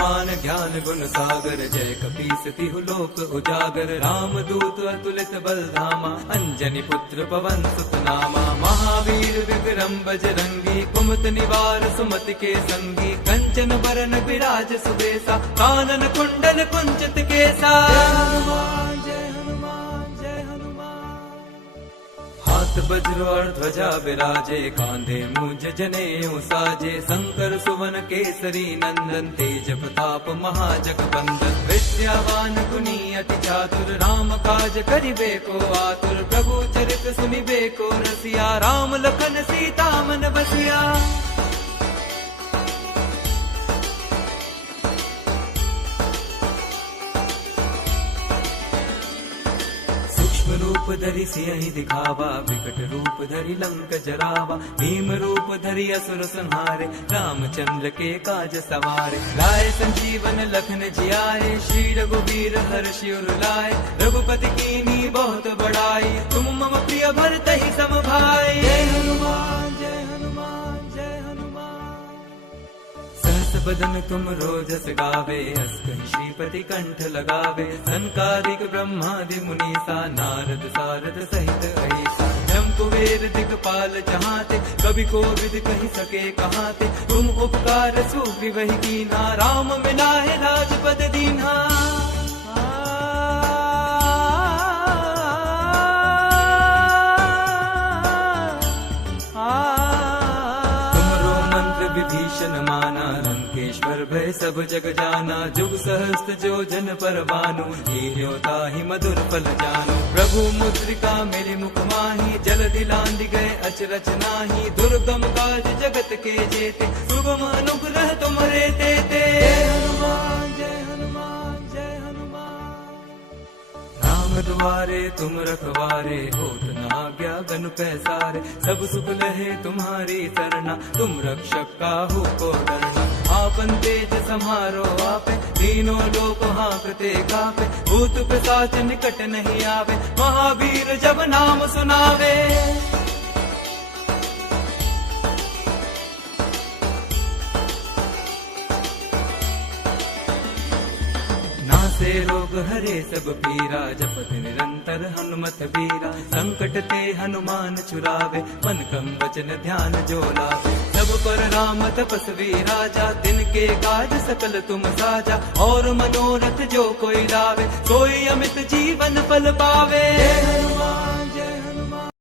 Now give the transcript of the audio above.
हनुमान ज्ञान गुण सागर, जय कपीस तिहु लोक उजागर। राम दूत अतुलित बल धामा, अंजनी पुत्र पवन सुत नामा। महावीर विक्रम बजरंगी, कुमति निवार सुमति के संगी। कंचन बरन विराज सुबेसा, कानन कुंडल कुंचित केसा। हाथ वज्र और ध्वजा विराजे, कांधे मूंज जनेऊ साजे। शंकर सुवन केसरी नंदन, तेज प्रताप महाजगबंदन। विद्यावान गुणी अति चातुर, राम काज करिबे को आतुर। प्रभु चरित सुनिबे को रसिया, राम लखन सीता मन बसिया। रूप धरि सियहि दिखावा, विकट रूप धरि लंक जरावा। भीम रूप धरि असुर संहारे, रामचंद्र के काज सवारे। लाए संजीवन लखन जियाए, श्री रघुवीर हर्षि उर लाए। रघुपति कीन्ही बहुत बड़ाई, तुम मम प्रिय भरतहि सम भाई। जय हनुमान जय हनुमान जय हनुमान। सहस बदन तुम रोजस गावे, अस कहि श्रीपति कंठ लगावे। संकारिक ब्रह्मादि मुनीसा, नारद सारद सहित अहिसा। ब्रह्म कुबेर दिक्पाल जहाते, कवि कोविद कहि सके कहाते। तुम उपकार सुग्रीव कीन्हा, राम मिलाए राजपद दीन्हा। विभीषण माना, लंकेश्वर भय सब जग जाना। जुग सहस्त्र जो जन पर भानु, लील्यो ताहि मधुर फल जानु। प्रभु मुद्रिका मेरे मुख माही, जल दिलांद गए अचरज नाही। दुर्गम काज जगत के जेते, सुगम अनुग्रह तुमरे तेते। जय हनुमान जय हनुमान जय हनुमान। राम द्वारे तुम रखवारे, होत न आज्ञा गनु पैसारे। सब सुख लहे तुम्हारी सरना, तुम रक्षक काहू को डरना। आपन तेज समारो आपे, तीनों लोक हांकते कापे। भूत पिशाच निकट नहीं आवे, महावीर जब नाम सुनावे। से रोग हरे सब पीरा, जपत निरंतर हनुमत बीरा। संकट ते हनुमान छुरावे, मन क्रम वचन ध्यान जो लावे। सब पर राम तपस्वी राजा, दिन के काज सकल तुम साजा। और मनोरथ जो कोई लावे, सोई अमित जीवन फल पावे।